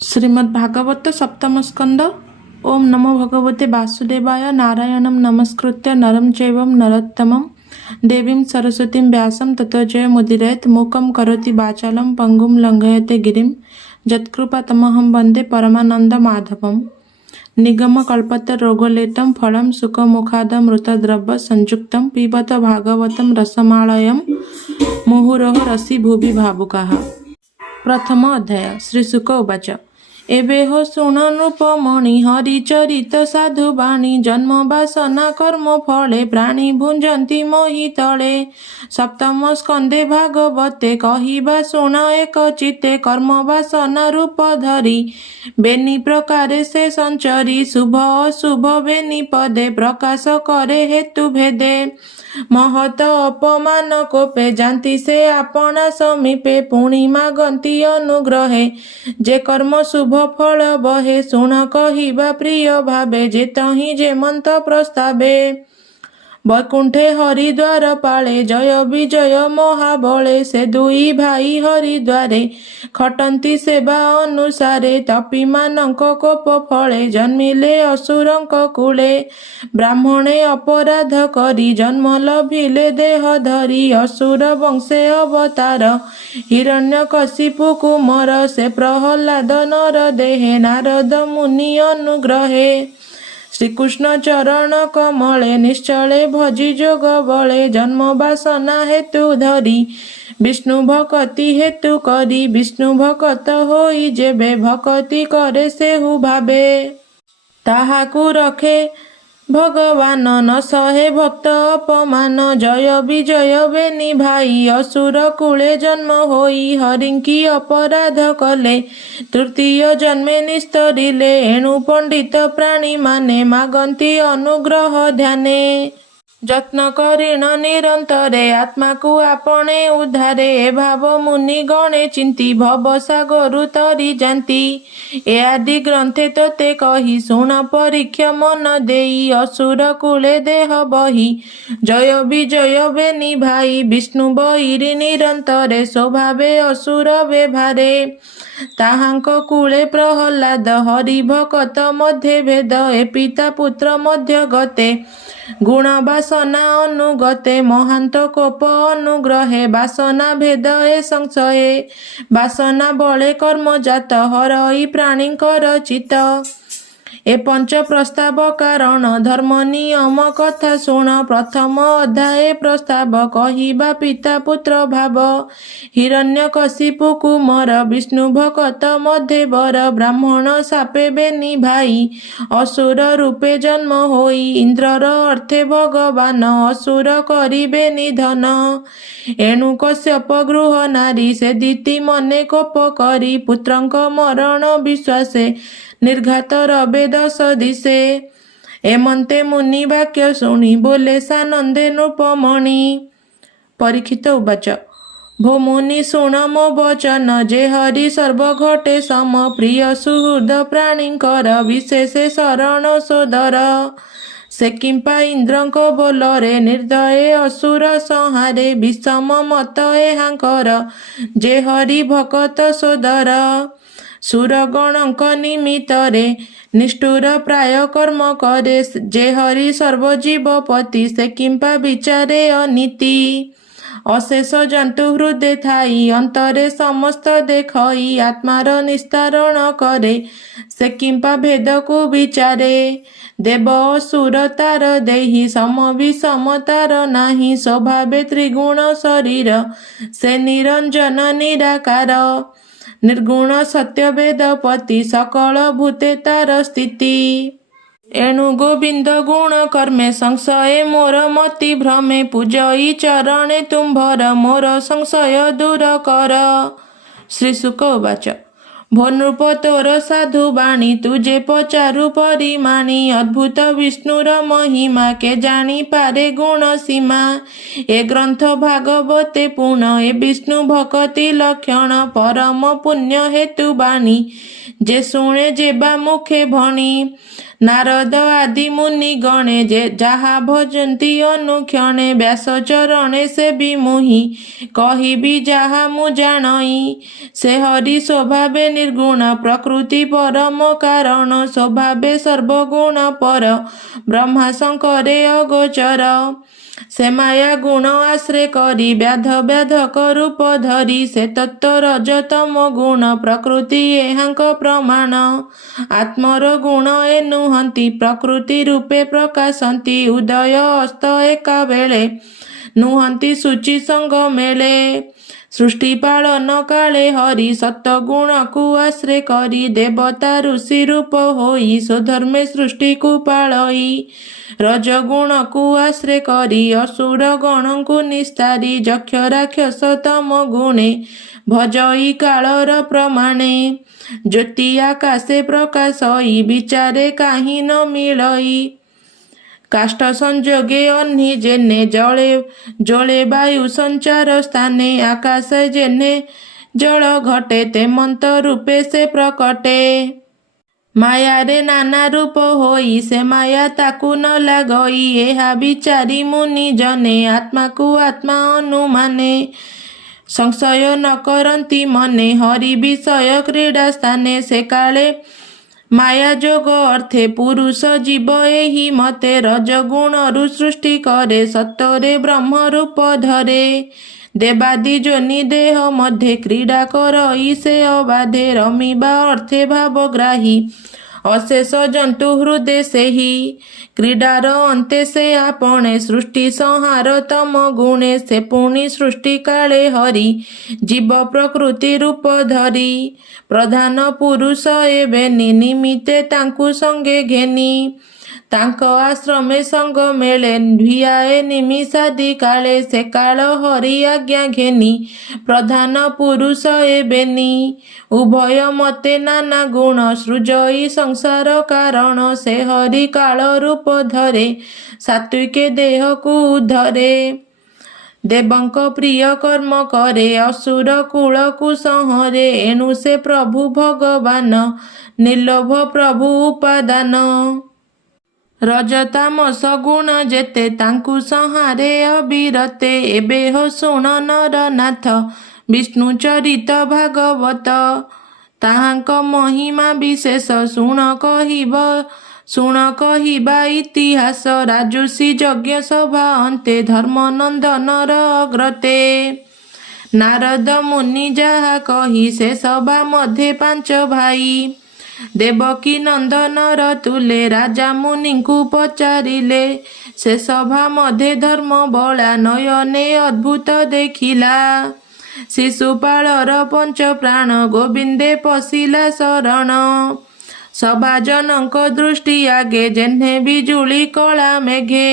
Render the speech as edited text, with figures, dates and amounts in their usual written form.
श्रीमद्भागवत सप्तम स्कंद। ओम नमो भगवते वासुदेवाय। नारायणं नमस्कृत्य नरं चैव नरोत्तमं देवीं सरस्वतीं व्यासं ततो जयमुदीरयेत्। मूकं करोति वाचालं पङ्गुं लङ्घयते गिरिं यत्कृपातमहं वन्दे परमानन्दमाधवम्। निगमकल्पतरोगलेटं फलं सुखमुखादमृतद्रव्य संयुक्तं पिबत भागवतं रसमालयं मुहुरः रसिभुवि भावुकाः। प्रथम अध्याय। श्रीशुक उवाच। एवे हो शुण नृपमणि हरिचरित साधुवाणी। जन्म वासना कर्म फले प्राणी भुंजन्ति मोहि तले। सप्तम स्कंदे भागवते कहिबा शुण एक चित्ते। कर्म वासना रूप धरी बेनि प्रकारे से संचरी। शुभ अशुभ बेनि पदे प्रकाश करे हेतु भेदे। महत अपमान कोपे जान्ति से आपना समीपे। पुणी मागंती अनुग्रहे जे कर्म शुभ फल बहे। शुण कहिबा प्रिय भावे जेतहि जेमंत प्रस्तावे। वैकुंठे हरिद्वार पाले जय विजय महाबले। से दुई भाई हरिद्वारे खटंती सेवा अनुसारे। तपी मानक कोप फले जन्मिले असुरंक कूले। ब्राह्मणे अपराध करी जन्म लभिले देह धरी। असुर वंशे अवतार हिरण्यकशिपु कुमार। से प्रहलाद नर देहे नारद मुनि अनुग्रहे। श्रीकृष्ण चरण कमले निश्चले भजी जोग बले। जन्म वासना हेतु धरी विष्णु भक्ति हेतु करी। विष्णु भक्त होई जेबे भक्ति करे सेहु भावे। ताहाकु रखे भगवान न सहे भक्त अपमान। जय विजय बेनि भाई असुर कूले जन्म होई। हरिंकी अपराध कले तृतीय जन्मे निस्तरिले। एणु पंडित प्राणी माने मागंती अनुग्रह ध्याने। ଯତ୍ନ କରିଣ ନିରନ୍ତରେ ଆତ୍ମାକୁ ଆପଣେ ଉଦ୍ଧାରେ। ଏ ଭାବ ମୁନି ଗଣେ ଚିନ୍ତି ଭବସାଗରୁ ତରି ଯାନ୍ତି। ଏ ଆଦି ଗ୍ରନ୍ଥେ ତୋତେ କହି ଶୁଣ ପରୀକ୍ଷ ମନ ଦେଇ। ଅସୁର କୂଳେ ଦେହ ବହି ଜୟ ବିଜୟ ବେନି ଭାଇ। ବିଷ୍ଣୁ ବୈରୀ ନିରନ୍ତରେ ସ୍ୱଭାବେ ଅସୁର ବ୍ୟବହାରେ। ତାହାଙ୍କ କୂଳେ ପ୍ରହ୍ଲାଦ ହରି ଭକତ ମଧ୍ୟ ଭେଦ। ଏ ପିତା ପୁତ୍ର ମଧ୍ୟ ଗତେ ଗୁଣ ବାସନା ଅନୁଗତେ। ମହାନ୍ତ କୋପ ଅନୁଗ୍ରହେ ବାସନା ଭେଦ ଏ ସଂଶୟେ। ବାସନା ବଳେ କର୍ମଜାତ ହରଇ ପ୍ରାଣୀଙ୍କର ଚିତ। ଏ ପଞ୍ଚ ପ୍ରସ୍ତାବ କାରଣ ଧର୍ମ ନିୟମ କଥା ଶୁଣ। ପ୍ରଥମ ଅଧ୍ୟାୟ ପ୍ରସ୍ତାବ କହିବା ପିତା ପୁତ୍ର ଭାବ। ହିରଣ୍ୟକଶିପୁ କୁମାର ବିଷ୍ଣୁ ଭକତ ମଧ୍ୟ ବର। ବ୍ରାହ୍ମଣ ସାପେ ବେନି ଭାଇ ଅସୁର ରୂପେ ଜନ୍ମ ହୋଇ। ଇନ୍ଦ୍ରର ଅର୍ଥେ ଭଗବାନ ଅସୁର କରିବେ ନିଧନ। ଏଣୁ କଶ୍ୟପ ଗୃହ ନାରୀ ସେ ଦିତି ମନେ କୋପ କରି। ପୁତ୍ରଙ୍କ ମରଣ ବିଶ୍ୱାସେ ନିର୍ଘାତ ରବେ ଦଶ ଦିଶେ। ଏମନ୍ତେ ମୁନି ବାକ୍ୟ ଶୁଣି ବୋଲେ ସାନନ୍ଦେ ନୃପମଣି। ପରୀକ୍ଷିତ ଉବାଚ। ଭୋ ମୁନି ଶୁଣ ମୋ ବଚନ ଯେ ହରି ସର୍ବ ଘଟେ ସମ। ପ୍ରିୟ ସୁହୃଦ ପ୍ରାଣୀଙ୍କର ବିଶେଷେ ଶରଣ ସୋଦର। ସେ କିମ୍ପା ଇନ୍ଦ୍ରଙ୍କ ବୋଲରେ ନିର୍ଦ୍ଦୟେ ଅସୁର ସଂହାରେ। ବିଷମ ମତ ଏହାଙ୍କର ଯେ ହରି ଭକତ ସୋଦର। ସୁରଗଣଙ୍କ ନିମିତ୍ତରେ ନିଷ୍ଠୁର ପ୍ରାୟ କର୍ମ କରେ। ଯେ ହରି ସର୍ବଜୀବପତି ସେ କିମ୍ପା ବିଚାରେ ଅନୀତି। ଅଶେଷ ଜନ୍ତୁ ହୃଦେ ଥାଇ ଅନ୍ତରେ ସମସ୍ତ ଦେଖଇ। ଆତ୍ମାର ନିସ୍ତାରଣ କରେ ସେ କିମ୍ପା ଭେଦକୁ ବିଚାରେ। ଦେବ ଅସୁର ତାର ଦେହି ସମ ବିଷମ ତାର ନାହିଁ। ସ୍ୱଭାବେ ତ୍ରିଗୁଣ ଶରୀର ସେ ନିରଞ୍ଜନ ନିରାକାର। ନିର୍ଗୁଣ ସତ୍ୟ ବେଦପତି ସକଳ ଭୂତେ ତାର ସ୍ଥିତି। ଏଣୁ ଗୋବିନ୍ଦ ଗୁଣ କର୍ମେ ସଂଶୟେ ମୋର ମତି ଭ୍ରମେ। ପୂଜଇ ଚରଣେ ତୁମ୍ଭର ମୋର ସଂଶୟ ଦୂର କର। ଶ୍ରୀଶୁକ ଉବାଚ। ଭୋ ନୃପ ତୋର ସାଧୁ ବାଣୀ ତୁଜେ ପଚାରୁ ପରିମାଣି। ଅଦ୍ଭୁତ ବିଷ୍ଣୁର ମହିମା କେ ଜାଣି ପାରେ ଗୁଣ ସୀମା। ଏ ଗ୍ରନ୍ଥ ଭାଗବତେ ପୁଣ ଏ ବିଷ୍ଣୁ ଭକତି ଲକ୍ଷଣ। ପରମ ପୁଣ୍ୟ ହେତୁ ବାଣୀ ଯେ ଶୁଣେ ଯେବା ମୁଖେ ଭଣି। ନାରଦ ଆଦି ମୁନି ଗଣେ ଯାହା ଭଜନ୍ତି ଅନୁକ୍ଷଣେ ବ୍ୟାସ ଚରଣେ ସେବି ମୁହିଁ କହିବି ଯାହା ମୁଁ ଜାଣଇ। ସେ ହରି ସ୍ୱଭାବେ ନିର୍ଗୁଣ ପ୍ରକୃତି ପରମ କାରଣ ସ୍ୱଭାବେ ସର୍ବଗୁଣ ପର ବ୍ରହ୍ମା ଶଙ୍କରେ ଅଗୋଚର। ସେ ମାୟା ଗୁଣ ଆଶ୍ରେ କରି ବ୍ୟାଧକ ରୂପ ଧରି ସେ ତତ୍ତ୍ୱ ରଜତମ ଗୁଣ ପ୍ରକୃତି ଏହାଙ୍କ ପ୍ରମାଣ। ଆତ୍ମର ଗୁଣ ଏ ନୁହନ୍ତି ପ୍ରକୃତି ରୂପେ ପ୍ରକାଶନ୍ତି ଉଦୟ ଅସ୍ତ ଏକାବେଳେ ନୁହନ୍ତି ସୂଚି ସଙ୍ଗ ମେଳେ। ସୃଷ୍ଟି ପାଳନ କାଳେ ହରି ସତ୍ୱଗୁଣକୁ ଆଶ୍ରେ କରି ଦେବତା ଋଷି ରୂପ ହୋଇ ସ୍ୱଧର୍ମେ ସୃଷ୍ଟିକୁ ପାଳଇ। ରଜଗୁଣକୁ ଆଶ୍ରେ କରି ଅସୁର ଗଣଙ୍କୁ ନିସ୍ତାରି ଯକ୍ଷ ରାକ୍ଷସ ତମ ଗୁଣେ ଭଜଇ କାଳର ପ୍ରମାଣେ। ଜ୍ୟୋତି ଆକାଶେ ପ୍ରକାଶଇ ବିଚାରେ କାହିଁ ନ ମିଳଇ। କାଷ୍ଠ ସଂଯୋଗେ ଅହ୍ନି ଯେନେ ଜଳେ ବାୟୁ ସଞ୍ଚାର ସ୍ଥାନେ ଆକାଶ ଯେନେ ଜଳ ଘଟେ ତେମନ୍ତ ରୂପେ ସେ ପ୍ରକଟେ। ମାୟାରେ ନାନା ରୂପ ହୋଇ ସେ ମାୟା ତାକୁ ନ ଲାଗଇ ଏହା ବିଚାରି ମୁନି ଜନେ ଆତ୍ମାକୁ ଆତ୍ମା ଅନୁମାନେ। ସଂଶୟ ନ କରନ୍ତି ମନେ ହରି ବିଷୟ କ୍ରୀଡ଼ା ସ୍ଥାନେ ସେ କାଳେ ମାୟା ଯୋଗ ଅର୍ଥେ ପୁରୁଷ ଜୀବ ଏହି ମତେ ରଜଗୁଣରୁ ସୃଷ୍ଟି କରେ ସତ୍ୱରେ ବ୍ରହ୍ମ ରୂପ ଧରେ। ଦେବାଦି ଯୋନି ଦେହ ମଧ୍ୟେ କ୍ରୀଡ଼ା କରଇ ସେ ଅବାଧେ ରମିବା ଅର୍ଥେ ଭାବଗ୍ରାହୀ ଅଶେଷ ଜନ୍ତୁ ହୃଦେ ସେହି। କ୍ରୀଡ଼ାର ଅନ୍ତେ ସେ ଆପଣେ ସୃଷ୍ଟି ସଂହାର ତମ ଗୁଣେ ସେ ପୁଣି ସୃଷ୍ଟି କାଳେ ହରି ଜୀବ ପ୍ରକୃତି ରୂପ ଧରି। ପ୍ରଧାନ ପୁରୁଷ ଏବେନି ନିମିତ୍ତେ ତାଙ୍କୁ ସଙ୍ଗେ ଘେନି ତାଙ୍କ ଆଶ୍ରମେ ସଙ୍ଗ ମେଳେ ଭିଆଏ ନିମିଷାଦି କାଳେ ସେ କାଳ ହରି ଆଜ୍ଞା ଘେନି ପ୍ରଧାନ ପୁରୁଷ ଏବେନି। ଉଭୟ ମତେ ନାନା ଗୁଣ ସୃଜଇ ସଂସାର କାରଣ ସେ ହରି କାଳ ରୂପ ଧରେ ସାତ୍ୱିକେ ଦେହକୁ ଧରେ। ଦେବଙ୍କ ପ୍ରିୟ କର୍ମ କରେ ଅସୁର କୂଳକୁ ସଂହରେ ଏଣୁ ସେ ପ୍ରଭୁ ଭଗବାନ ନିର୍ଲୋଭ ପ୍ରଭୁ ଉପାଦାନ। ରଜତାମସ ଗୁଣ ଯେତେ ତାଙ୍କୁ ସଂହାରେ ଅବିରତେ ଏବେ ହୋ ଶୁଣ ନରନାଥ ବିଷ୍ଣୁ ଚରିତ ଭାଗବତ। ତାହାଙ୍କ ମହିମା ବିଶେଷ ଶୁଣ କହିବା ଇତିହାସ ରାଜୁଷି ଯଜ୍ଞ ସଭା ଅନ୍ତେ ଧର୍ମନନ୍ଦନର ଅଗ୍ରତେ। ନାରଦ ମୁନି ଯାହା କହି ସେ ସଭା ମଧ୍ୟେ ପାଞ୍ଚ ଭାଇ ଦେବକୀ ନନ୍ଦନର ତୁଲେ ରାଜା ମୁନିଙ୍କୁ ପଚାରିଲେ। ସେ ସଭା ମଧ୍ୟେ ଧର୍ମ ବଳା ନୟନେ ଅଦ୍ଭୁତ ଦେଖିଲା ଶିଶୁପାଳର ପଞ୍ଚ ପ୍ରାଣ ଗୋବିନ୍ଦେ ପଶିଲା ଶରଣ। ସଭାଜନଙ୍କ ଦୃଷ୍ଟି ଆଗେ ଯେହ୍ନେ ବିଜୁଳି କଳା ମେଘେ